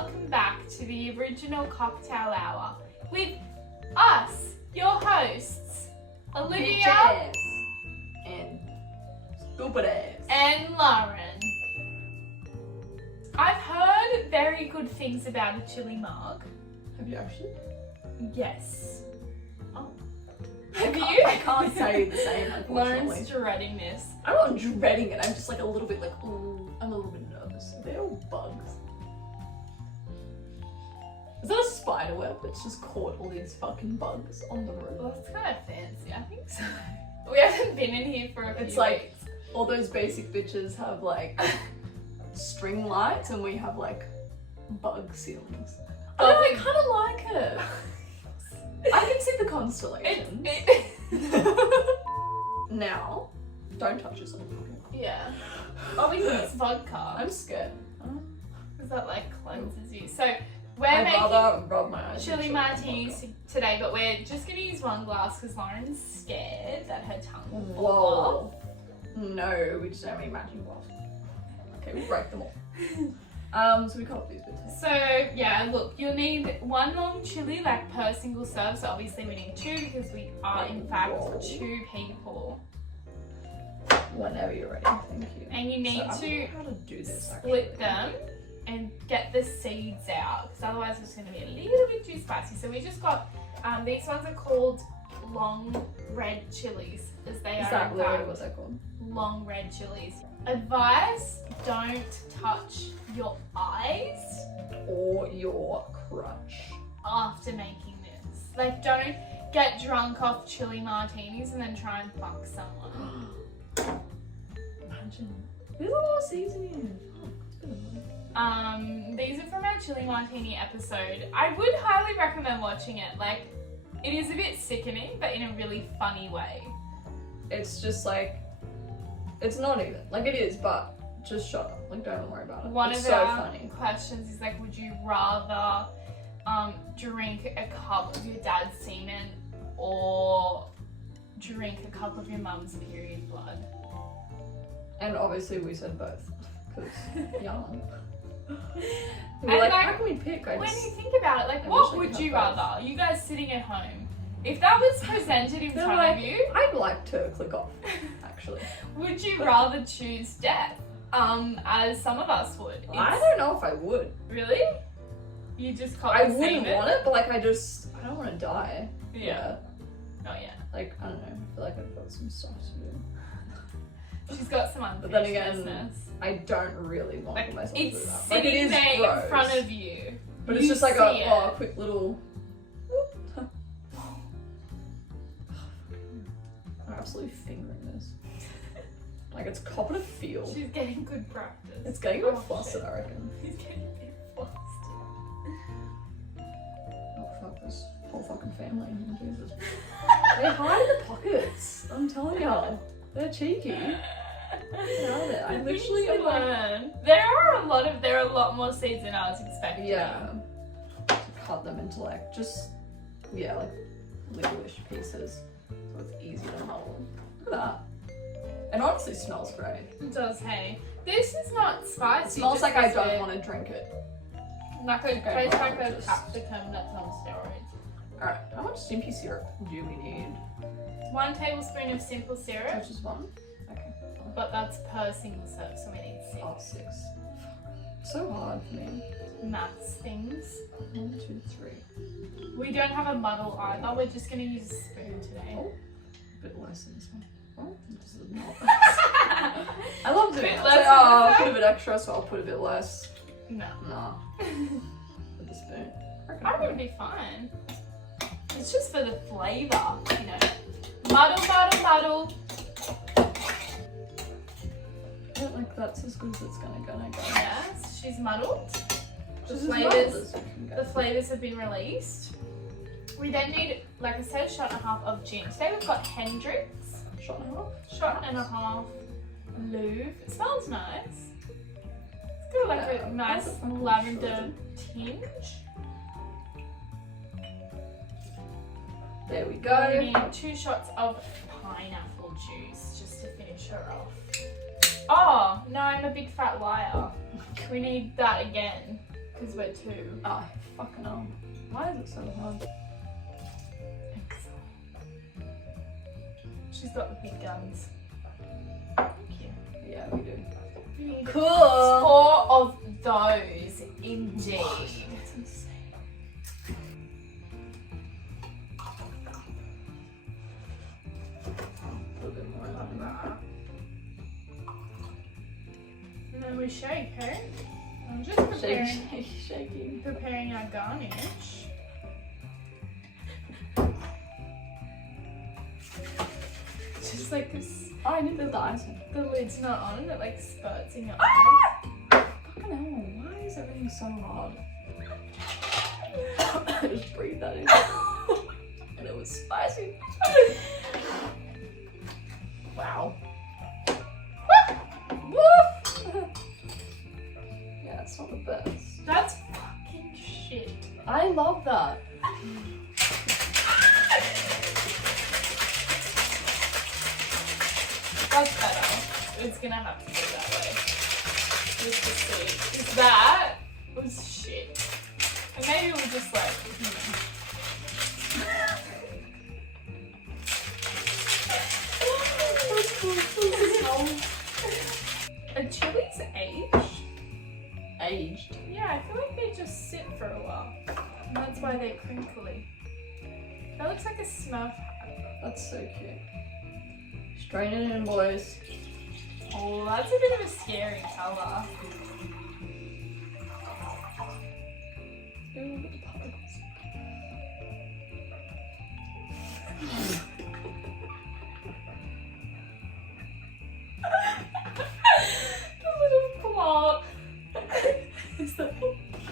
welcome back to the original cocktail hour with us, your hosts, Olivia Tches and stupid ass and Lauren. I've heard very good things about a chili mug. Have you actually? Yes. Oh. Have you? I can't say the same, unfortunately. Lauren's dreading this. I'm not dreading it, I'm just like a little bit like, ooh, I'm a little bit nervous. They're all bugs. Is that a spider web that's just caught all these fucking bugs on the roof? Well, it's kind of fancy, I think so. We haven't been in here for a few It's like weeks. all those basic bitches have like string lights and we have like bug ceilings. But I kind of like it. I can see the constellations. Now, don't touch yourself. Yeah. Oh, we use vodka. I'm scared. Because that like cleanses you. So we're I'd making rather rub my eyes chili with martinis today, but we're just gonna use one glass because Lauren's scared that her tongue will fall Whoa. off. No, we just don't have any matching glasses. Okay, we'll break them all. So we cut up these bits. So yeah, look, you'll need one long chili like per single serve. So obviously we need two because we are in fact Whoa. 2 people. Whenever you're ready, thank you. And you need So I don't to know how to do this, split actually. them and get the seeds out because otherwise it's going to be a little bit too spicy. So we just got, these ones are called long red chilies as they Is are that in literally fact what they're called? long red chilies. Advice, don't touch your eyes Or your crutch. after making this. Like don't get drunk off chili martinis and then try and fuck someone. Imagine. There's a lot of seasoning. Fuck, it's been a while. These are from our chili martini episode. I would highly recommend watching it. Like, it is a bit sickening, but in a really funny way. It's just like, it's not even. Like it is, but just shut up. Like don't worry about it. One it's of so our funny. questions is like, would you rather drink a cup of your dad's semen or drink a cup of your mum's period blood? And obviously we said both. Because young. And We're like, like, how can we pick? When you think about it, like, I what wish I would could you have both. rather? You guys sitting at home, if that was presented in They're front like, of you, I'd like to click off, actually. would you rather choose death? As some of us would. I It's- don't know if I would. Really? You just caught I the wouldn't semen? want it, but like I don't want to die. Yeah. Oh yeah. Like, I don't know, I feel like I've got some stuff to do. She's got some But then unfinished again, business. I don't really want Like, for myself to do it's that. Like, sitting it is there gross, in front of you. but it's You just like see it. a quick little... I'm absolutely fingering this. Like, it's copping a feel. She's getting good practice. It's getting a bit Oh, flustered, shit. I reckon. She's getting a bit flustered. Oh fuck, this whole fucking family. Oh, Jesus. They hide in the pockets. I'm telling y'all. They're cheeky. Get I literally am like, learn. There are a lot more seeds than I was expecting. yeah. To cut them into like, just, yeah, like littleish pieces. So it's easy to muddle. Look at that. It honestly smells great. It does, hey. This is not spicy. It smells just like I because don't want to drink it. Like a Okay, tastes like a just- capsicum that's on steroids. Alright, how much simpy syrup do we need? 1 tablespoon of simple syrup, Just one? Okay. but that's per single serve, so we need 6. Oh, 6. So hard for me. Maths things. 1, 2, 3. We don't have a muddle either. We're just gonna use a spoon today. Oh, a bit less in this one. Oh, this is not. I love doing Bit that. less It's like, in oh, this I'll put a one? bit extra, so I'll put a bit less. No. Nah. With the spoon. I would be fine. It's just for the flavour, you know. Muddle, muddle, muddle. I don't like that's as good as it's gonna go. Yes, she's muddled. The Just as flavours, muddled as you can the get. flavours have been released. We then need, like I said, a shot and a half of gin. Today we've got Hendrix, Shot and a half. shot and a half Louvre. It smells nice. It's got like Yeah, a nice that's a fun lavender shot. tinge. There we We go. need 2 shots of pineapple juice just to finish her off. Oh, no, I'm a big fat liar. We need that again. Because we're two. Ah, fucking hell. Why is it so hard? She's got the big guns. Thank you. Yeah, we do. We need Cool. 4 of those, indeed. That's insane. A little bit more than that. And then we shake, hey? I'm just preparing, Shaking. preparing our garnish. Just like this, Oh, I need the icing. the lid's not on and it like spurts in your eyes. Fucking hell, why is everything so hard? I just breathed that in. And it was spicy. Wow. Yeah, it's not the best. That's fucking shit. I love that. That's better. It's gonna have to be that way. Just to see. 'Cause that was shit. And maybe we'll just like, Are chilies aged? Aged. Yeah, I feel like they just sit for a while. And that's why they're crinkly. That looks like a Smurf hat. That's so cute. Strain it in, boys. Oh, that's a bit of a scary colour. Ooh, look at the particles. The little plot. Is that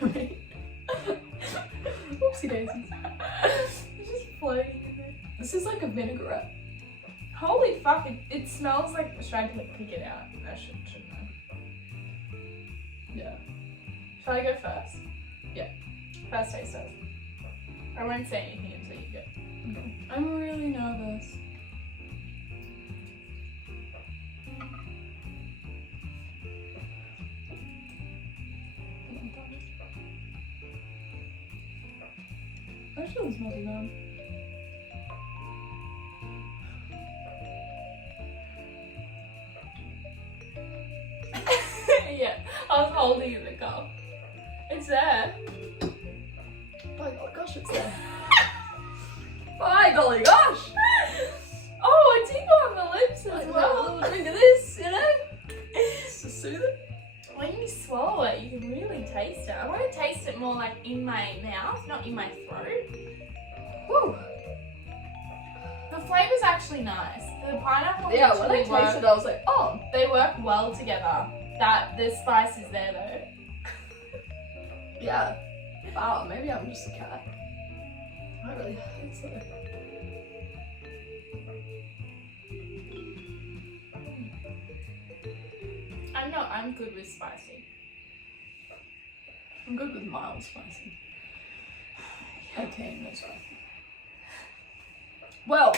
wait? Oopsie daisies. It's just floating in there. This is like a vinaigrette. Holy fuck, it smells like, should I pick it out? I shouldn't I? Yeah. Shall I go first? Yeah. First taste test. I won't say anything until you go. Okay. I'm really nervous. Actually, it's not too bad. Yeah, I was holding in the cup. It's there. By golly gosh, it's there. By golly gosh! Oh, a tingle on the lips as Like, well. a little drink of this, you know? Just to soothe it. When you swallow it, you can really taste it. I want to taste it more like in my mouth, not in my throat. Woo! The flavor's actually nice. The pineapple and Yeah, the when I chili tasted it, I was like, oh. they work well together. That the spice is there though. Yeah. Wow, maybe I'm just a cat. I really hate it. I'm good with spicy. I'm good with mild spicy. Okay, no spicy. Well,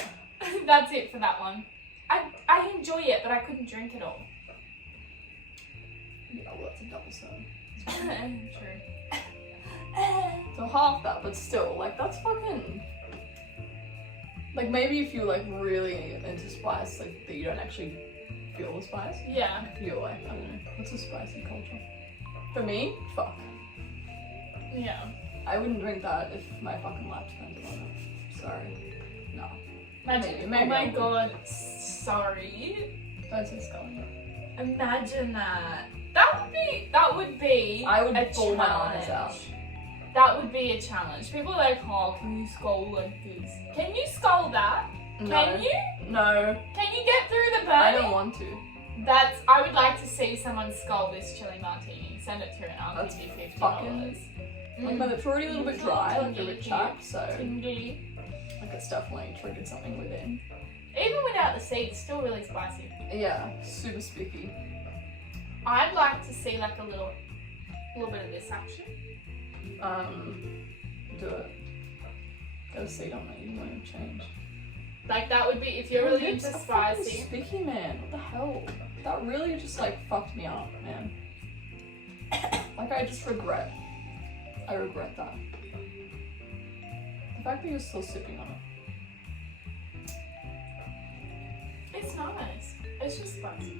That's it for that one. I enjoy it, but I couldn't drink it all. yeah, well, that's a double soda. True. So half that, but still, like, that's fucking... Like, maybe if you're, like, really into spice, like, that you don't actually feel the spice. Yeah. If you're, like, I don't know, what's a spicy culture? For me, fuck. Yeah. I wouldn't drink that if my fucking life depended on it. Sorry. No. Imagine, Maybe oh my I would. god, sorry. Don't say sculling. Imagine that. That would be I would a pull my eyes challenge. out. That would be a challenge. People are like, oh, can you skull like this? Can you skull that? No. Can you? No. Can you get through the burning? I don't want to. I would like to see someone skull this chili martini. Send it through and I'll That's give you $50. fucking- Like, but it's already a little bit dry, like a bit chapped, so Indeed. like it's definitely triggered something within. Even without the seeds, still really spicy. Yeah, super spiky. I'd like to see like a little bit of this action. Do it. Get a seed on that, you won't change. Like that would be if you're really It's into a fucking spicy. spiky, man. What the hell? That really just like fucked me up, man. Like I just regret I regret that. The fact that you're still sipping on it. It's nice. It's just spicy.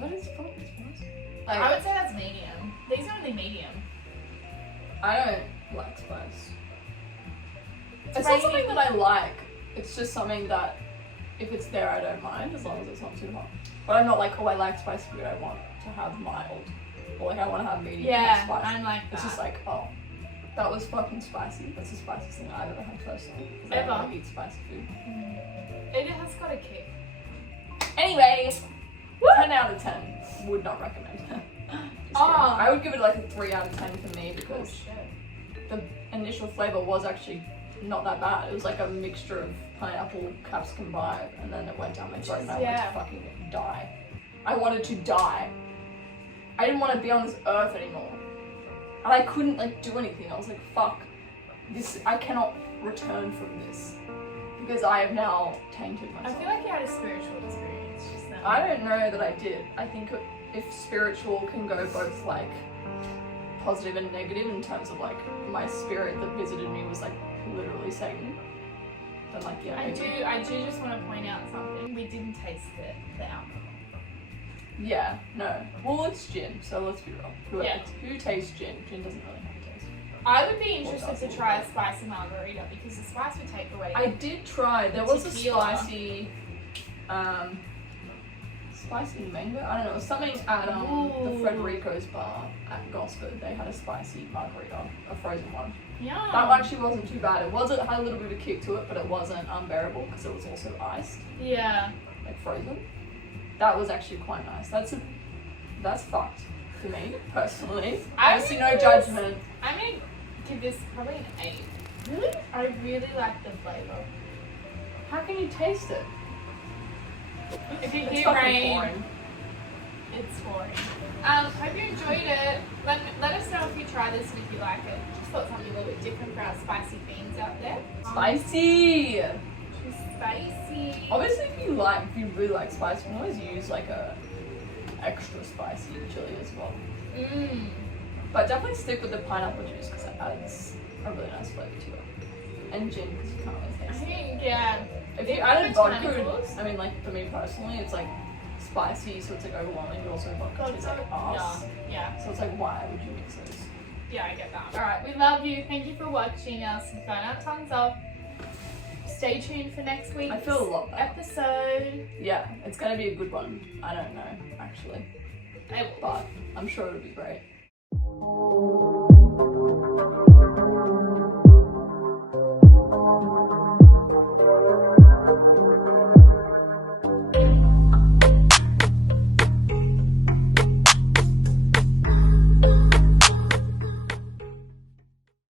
But it's fucking spicy. I would say that's medium. These are only medium. I don't like spice. It's not very- something that I like. It's just something that, if it's there, I don't mind, as long as it's not too hot. But I'm not like, oh, I like spicy food, I want to have mild. Or like, I want to have medium Yeah, spice. I'm like that. It's just like, oh, that was fucking spicy. That's the spiciest thing I've ever had personally. Because I Ever? don't eat spicy food. It has got a kick. Anyway, 10 out of 10. Would not recommend. Just kidding. I would give it like a 3 out of 10 for me Oh because shit. the initial flavour was actually not that bad. It was like a mixture of pineapple, capsicum vibe, and then it went down my throat and I wanted to fucking die. I wanted to die. I didn't want to be on this earth anymore. And I couldn't like do anything. I was like, fuck. This, I cannot return from this. Because I have now tainted I myself. feel like you had a spiritual experience just now. I don't know that I did. I think if spiritual can go both like positive and negative in terms of like my spirit that visited me was like literally Satan, then like yeah. I maybe. do just want to point out something. We didn't taste the alcohol. Yeah, no. Well, it's gin, so let's be real. Yeah. Who tastes gin? Gin doesn't really have a taste. I would be interested to try a spicy margarita because the spice would take away. I did try. There was a Tequila. spicy mango. I don't know. It was something at the Ooh. Frederico's bar at Gosford. They had a spicy margarita, a frozen one. Yeah. That one actually wasn't too bad. It had a little bit of a kick to it, but it wasn't unbearable because it was also iced, Yeah. like frozen. That was actually quite nice. That's fucked to me personally. I Obviously, think no judgment. I'm gonna give this probably an 8. Really? I really like the flavor. How can you taste it? If you It's hear fucking rain, boring. it's boring. Hope you enjoyed it. Let us know if you try this and if you like it. Just thought something a little bit different for our spicy fiends out there. Spicy. Too spicy. Obviously, if you really like spice, you can always use like a extra spicy chili as well. Mmm. But definitely stick with the pineapple juice because it adds a really nice flavor to it. And gin because you can't really I taste it. think, yeah. If you They're added vodka, botanicals. I mean, like for me personally, it's like spicy, so it's like overwhelming, but also vodka tastes like ass. Yeah. So it's like, why would you mix those? Yeah, I get that. Alright, we love you. Thank you for watching us. Burn our tongues off. Stay tuned for next week's I feel a lot better. episode. Yeah, it's gonna be a good one. I don't know, actually. I will. But I'm sure it'll be great.